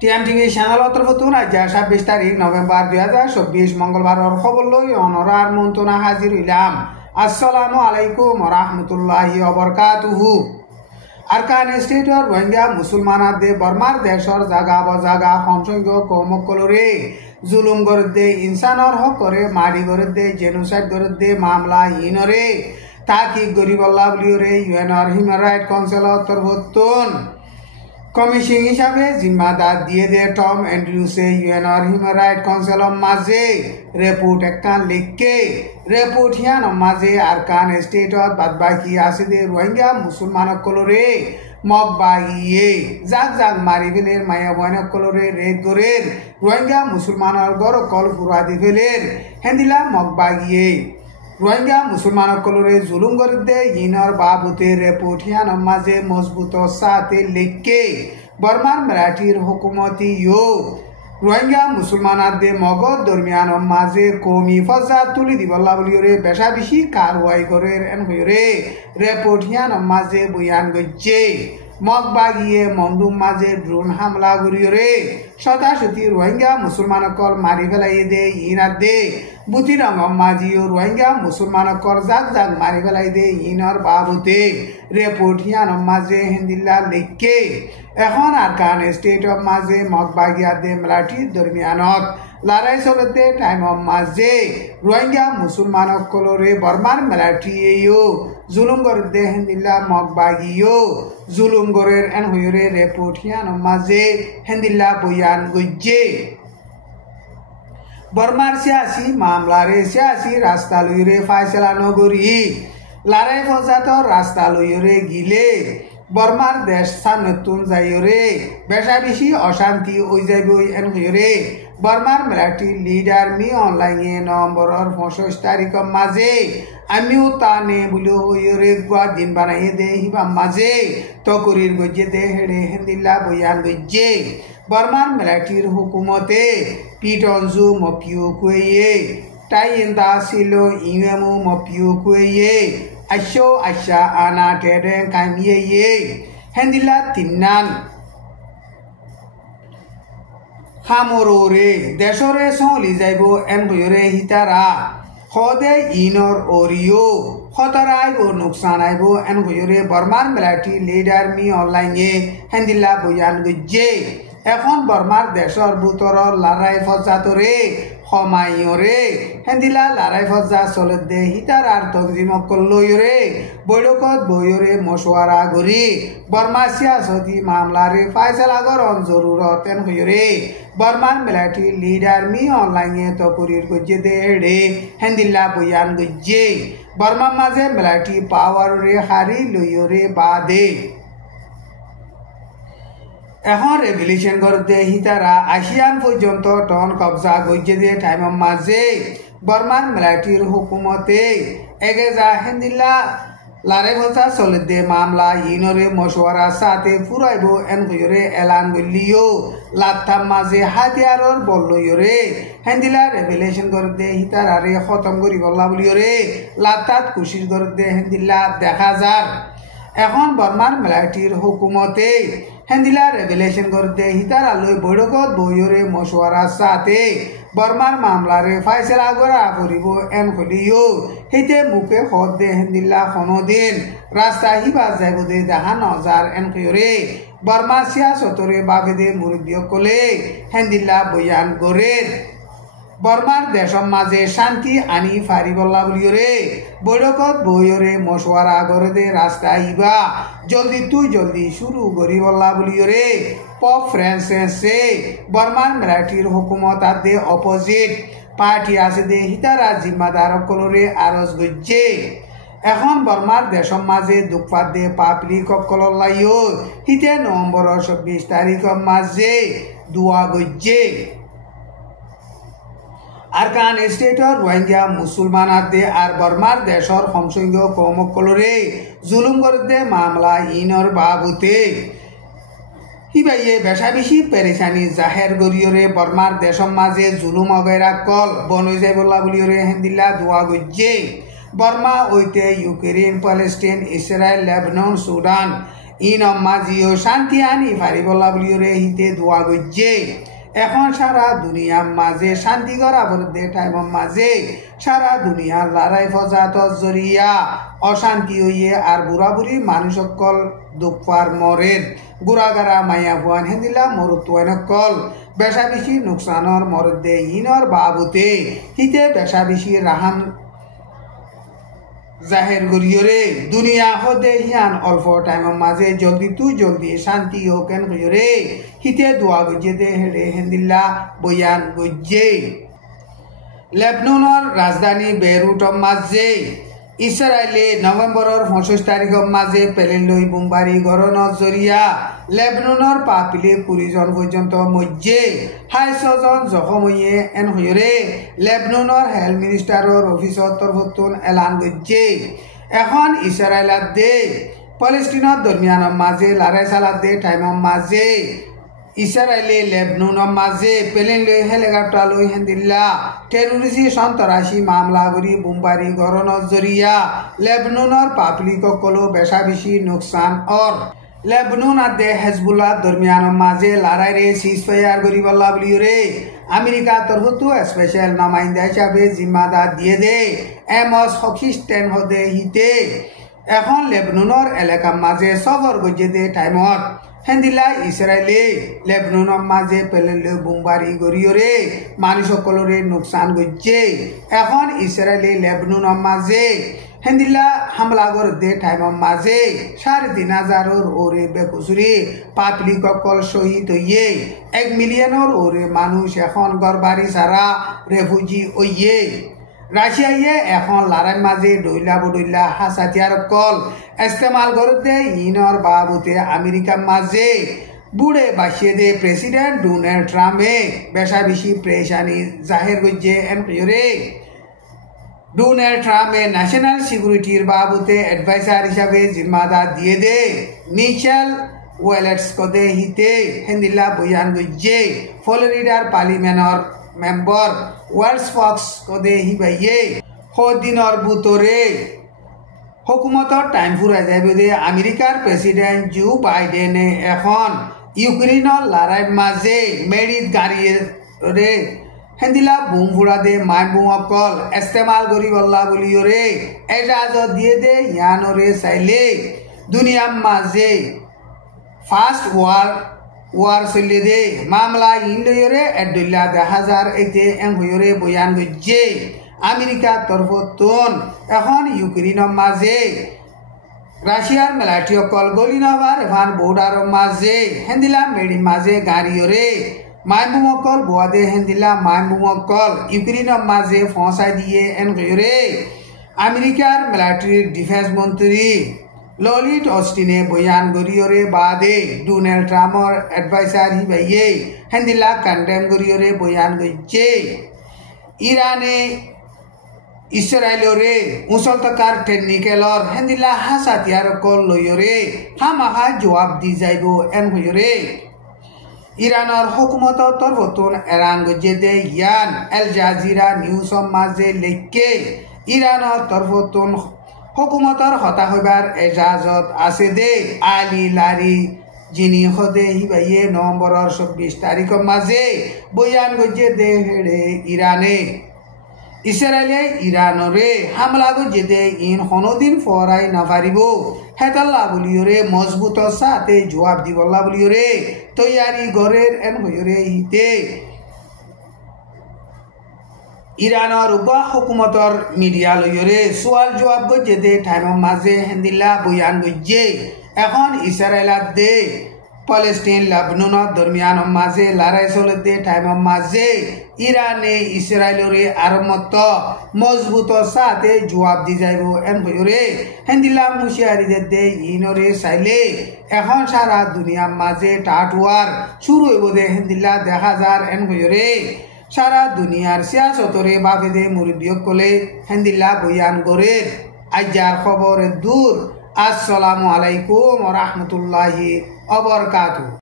টিএমটিভি চ্যানেলত নতুন আজ ২৬ তারিখ নভেম্বর ২০২৪ মঙ্গলবার খবর লই অনরার মন্ত্রণা হাজির হইলাম। আসসালামু আলাইকুম রহমতুল্লাহি ওবরকাতুহু। আরকান স্টেটর রোহিঙ্গা মুসলমানাদে বর্মার দেশর জাগা বজাগা সংসংখ্য কৌমকলরে জুলুম গরদে ইনসানর হক করে মারি গরদে জেনোসাইড গরদে মামলা ইনরে তাকি গরিবল্লা বলিওরে ইউএনআর হিউম্যান রাইট কাউন্সিলর তরফতুন কমিশন হিসাবে জিম্মাদার দিয়ে দে টম অ্যান্ড্রিউসে ইউএনআর হিউম্যান রাইট কাউন্সিলর মাঝে রিপোর্ট একখান লিখকে রিপোর্ট হিয়ান মাঝে আরকান স্টেটত বাদবাকি আছে দে রোহিঙ্গা মুসলমানসকলরে মগ বাগিয়ে জাক জাক মারি ফেলের মায়া বয়নসকলরে রেড গরের রোহিঙ্গা মুসলমানের গড় কল ফুরা দি ফেলের হেন্দিলা মগ বাগিয়ে রোহিঙ্গা মুসলমানসকলরে জুলুম গরদে ইনর বাবুতে রিপোর্ট হিয়ান মাঝে মজবুত সাথে লিখকে বর্মার মারাঠির হুকুমতি ইউ রোহিঙ্গা মুসলমানাদে মগর দরমিয়ান মাঝে কৌমি ফজা তুলি দিবল্লা বলিওরে বেশা বেশি কারওয়াই করের এন হইরে রিপোর্ট হিয়ান মাঝে বয়ান গজ্জে মগ বাগিয়ে মন্ডুম মাঝে ড্রোন হামলা করিওরে শতাশতি রোহিঙ্গা মুসলমানকল মারি ফেলাই দে ইনার দে বুতি রঙ মাঝিও রোহিঙ্গা মুসলমানকল জাক জাক মারি ফেলাই দে ইনর বাবুতে রিপোর্ট হিয়ান মাঝে হিন্দিল্লা লিখকে এখন আরকান স্টেটর মাঝে মগ বাগিয়া দে মারাঠি দরমিয়ানত লড়াই চলতে টাইম মাঝে রোহিঙ্গা মুসলমানসকলরে বর্মার মারাঠিয়েও জুলুম গরদে হিন্দিল্লা মগ বাগিও জুলুম গরের এন হইরে রিপোর্ট হিয়ান মাঝে হিন্দিল্লা বয়ান গজ্জে বর্মার সিয়াসি মামলারে সিয়াসি রাস্তা লইরে ফাইসলা নগরী লড়াই ফজাত রাস্তা লইরে গিলে বর্মার দেশ নতুন যাইরে বেশা বেশি অশান্তি ওই যাইব এন হইরে বর্মার মারাঠি লিডার মি অনলাইনে নভেম্বরের ২৫ তারিখ মাঝে আমিও তা নে বলে হইরে দিন বানাই দে হিবা মাঝে তকরির গজ্জে দে হেড়ে হিন্দিল্লা বয়ান গজ্জে বর্মার মারাঠির হুকুমতে পিটনজু মপিও কুয়ে তাই ইন্দা ছিল ইউএমও মপিও কুয়ে আশো আশা আনা টেডে কামিয়ে হেন্দিল্লা তিন্নান খামরোরে দেশরে চলি যাইব এন হইরে হিতারা খদে ইনর ওরিও খতর আইব নোকসান আইব এন হইরে বর্মার মারাঠি লিডার মি অনলাইনে হেন্দিল্লা বয়ান গজ্জে এখন বর্মার দেশর বুতরর লড়াই ফজাতরে সমাইরে হেন্দিলা লড়াই ফজা চলত দে হিতার আর তকজিমকল লইরে বৈঠকত বইরে মশওয়ারা করি বর্মা সিয়াসতি মামলারে ফাইসলা করন জরুরত এন হইরে বর্মার মারাঠি লিডার মি অনলাইনে তকরির গজ্জে দে হেড়ে হেন্দিল্লা বয়ান গজ্জে বর্মার মাঝে মারাঠি পাওয়ার রে হারি লইরে বাদে এখন রেভলিউশন করতে হিতারা আসিয়ান পর্যন্ত টন কবজা গজ্জে দিয়ে টাইম মাঝে বর্মার মারাঠির হুকুমতে এগেজা হেন্দিল্লা লারে ফজা চলে দে মামলা ইনরে মশওয়ারা সাথে ফুরাইব এন হইরে এলান গলিও লাত্তাম মাঝে হাতিয়ারর বললইরে হেন্দিলা রেভলিউশন করতে হিতারারে খতম করি বললা বলিওরে লাত্তাত কুশিস করতে হেন্দিল্লা দেখা যার এখন বর্মার মারাঠির হুকুমতে হেন্দিলা রেভলিউশন করতে হিতারা লই বৈঠকত বইরে মশওয়ারা সাথে বর্মার মামলারে ফাইসলা করা করিব এন হলিও হিতে মুখে খত দে হেন্দিল্লা দিন রাস্তা হিবা যাইব দে দেখা নজার এন কইরে বর্মা সিয়াসতরে বাফে দে মুরব্বিয়কলে হেন্দিল্লা বয়ান গরের বর্মার দেশর মাঝে শান্তি আনি ফারিবল্লা বলিওরে বৈঠকত বইরে মশওয়ারা করে দে রাস্তা ইবা জলদি তুই জলদি শুরু করি বল্লা বলিওরে পপ ফ্রান্সে বর্মার মারাঠির হুকুমত দে অপোজিট পার্টি আছে দে হিতারা জিম্মাদার কলরে আরজ গজ্জে এখন বর্মার দেশর মাঝে দুঃখাত দে পাবলিক কলল্লাইও হিতে নভেম্বরের ২৬ তারিখ মাঝে দুয়া গজ্জে আরকান স্টেটর রোহিঙ্গা মুসলমানাদে আর বর্মার দেশর সংসংখ্য কৌমকলরে জুলুম করতে মামলা ইনর বাবুতে হিবাইয়ে বেশা বেশি পেরেশানি জাহের গরিয়রে বর্মার দেশর মাঝে জুলুম অগেরা কল বনই যাই বল্লা বলিয়রে হেন্দিল্লা দোয়া গজ্জে বর্মা ওইতে Ukraine Palestine Israel Lebanon Sudan ইন মাজিও শান্তি আনি ফারিবল্লা বলিওরে হিতে দোয়া গজ্জে এখন সারা দুনিয়ার মাঝে শান্তি করা বলতে টাইমের মাঝে সারা দুনিয়ার লড়াই ফজাত জরিয়া অশান্তি হইয়ে আর বুড়া বুড়ি মানুষ সকল দুঃখার মরের গুড়াগারা মাইয়া ভুয়ান হেদিলা মরুত্বান কল বেশা বেশি নুকসানর মরদে ইনর বাবুতে হিতে বেশা বেশি রাহান জাহের গরিয়রে দুনিয়া হদে হিয়ান অল্প টাইমের মাঝে জলদি তু জলদি শান্তি ও কেন গরিয়রে হিতে দোয়া গজ্জে দে হেডে হেন্দিল্লা বয়ান গজ্জে লেবননের রাজধানী বেইরুটর মাঝে ইসরায়েলে নভেম্বরের 25 তারিখের মাঝে পেলেন লই বোমবারি গরনের জরিয়া লেবননের পাপিলে 20 জন পর্যন্ত মধ্যে 250 জন জখম হইয়ে এন হইরে লেবননের হেলথ মিনিস্টারের অফিসর তরফতুন এলান গজ্জে এখন ইসরায়েলার দে প্যালেস্টিনের দরমিয়ানের মাঝে লড়াই চালার দে টাইমের মাঝে ইসরায়েলে লেবননের মাঝে পেলেন লই হেলিকপ্টার লই হেন্দিল্লা টেরোরিস্ট সন্ত্রাসী মামলা করি বোমবারি গরনের জরিয়া লেবননের পাবলিক সকল বেশা বেশি নোকসান অর লেবনন আর দে হেজবুল্লাহ দরমিয়ানের মাঝে লড়াই রে সিজফায়ার করি বল্লা বলিওরে আমেরিকা তরফতো স্পেশাল নামাইন্দা হিসাবে জিম্মাদার দিয়ে দে এমস হকিস্টেন হদে হিতে এখন লেবননের এলাকার মাঝে সফর গজ্জে দে টাইমত হেন্দিলা ইসরায়েলে লেবননের মাঝে পেলেলে বোমবারি গরিয়রে মানুষ সকলরে নোকসান গজ্জে এখন ইসরায়েলে লেবননের মাঝে হেন্দিলা হামলা করে দে টাইমের মাঝে 3,500 ওরে বেকুসুরি পাবলিক সকল শহীদ হইয়ে 1 মিলিয়নের ওরে মানুষ এখন গড়বাড়ি সারা রেফুজি হইয়ে রাশিয়াইয়ে এখন লড়াই মাঝে ডইলা বডইলা হাসাতিয়ার কল ইস্তেমাল করতে ইনর বাবুতে আমেরিকার মাঝে বুড়ে বাসিয়ে দে প্রেসিডেন্ট ডোনাল্ড ট্রাম্পে বেশা বেশি প্রেশানি জাহের গজ্জে এমপিওরে ডোনাল্ড ট্রাম্পে ন্যাশনাল সিকিউরিটির বাবুতে অ্যাডভাইসার হিসাবে জিম্মাদার দিয়ে দে মিশেল ওয়েলেটস কদে হিতে হেন্দিল্লা বয়ান গজ্জে ফ্লোরিডার পার্লিমেন্টর মেম্বার ওয়ার্ল্ডস ফক্স কদে হিবাইয়ে দিনর বুতরে হুকুমতর টাইম ফুরা যাবে দে আমেরিকার প্রেসিডেন্ট জো বাইডেনে এখন ইউক্রেনের লড়াই মাঝে মেরিট গাড়িয়ে রে হেন্দিলা বুম ফুরা দে মাই বুম অকল ইস্তেমাল করি বল্লা বলিওরে এজাজত দিয়ে দে ইয়ানরে চাইলে দুনিয়ার মাঝে ফার্স্ট ওয়ার চলে দে মামলা ইন্ডরে এডুল্লা 10,000 এতে এং হইরে বয়ান গজ্জে আমেরিকা তরফতুন এখন ইউক্রেনের মাঝে রাশিয়ার মিলিটারি অকল গলিনবার এভান বর্ডারের মাঝে হেন্দিলা মেডি মাঝে গাড়িয়রে মাইবুম অকল বোয়াদে হেন্দিলা মাইবুম অকল ইউক্রেনের মাঝে ফসাই দিয়ে এন হইরে আমেরিকার মিলিটারি ডিফেন্স মন্ত্রী ললিট অস্টিনে বয়ান গরিয়রে বাদে ডোনাল্ড ট্রাম্পর অ্যাডভাইসার হিবাইয়ে হেন্দিলা কন্ডেম গরিয়রে বয়ান গজ্জে ইরানে ইসরায়েলরে মুসলতকার টেকনিক্যালর হেন্দিলা হাসাতিয়ার কল লইয়রে হামাহা জবাব দি যাইব এন হইরে ইরানের হুকুমত তরফতুন এরান গজ্জে দে ইয়ান এল জাজিরা নিউজ মাঝে লেখকে ইরানের তরফতুন হুকুমতর হতা হইবার এজাজত আছে দে আলি লারি যিনি হদে হিবাইয়ে নভেম্বরের 24 তারিখের মাঝে বয়ান গজ্জে দে হেড়ে ইরানে ইসরায়েলে ইরানরে হামলা গজ্জে দে ইন হনদিন ফরাই নাফারিব হেতাল্লা বলিওরে মজবুত সাথে জবাব দিবল্লা বলিওরে তৈয়ারি গরের এন হইরে হিতে ইরানের উবা হুকুমতর মিডিয়া লইরে সোয়াল জবাব গজ্জে দে টাইমের মাঝে হেন্দিল্লা বয়ান গজ্জে এখন ইসরায়েলার দে প্যালেস্টাইন লেবননের দরমিয়ানের মাঝে লড়াই চলে দে টাইমের মাঝে ইরানে ইসরায়েলরে আরমত মজবুত সাথে জবাব দি যাইব এন হইরে হেন্দিল্লা মুশিয়ারি দে ইনরে চাইলে এখন সারা দুনিয়ার মাঝে টাটুয়ার শুরু হইব দে হেন্দিল্লা 10,000 এন হইরে সারা দুনিয়ার সিয়াসতরে বাবেদে মুরব্বিয়ক কলে হেন্দিল্লা বয়ান করে আজ্জার খবর দূর। আসসালামু আলাইকুম ওয়া রাহমাতুল্লাহি ওয়া বারাকাতুহু।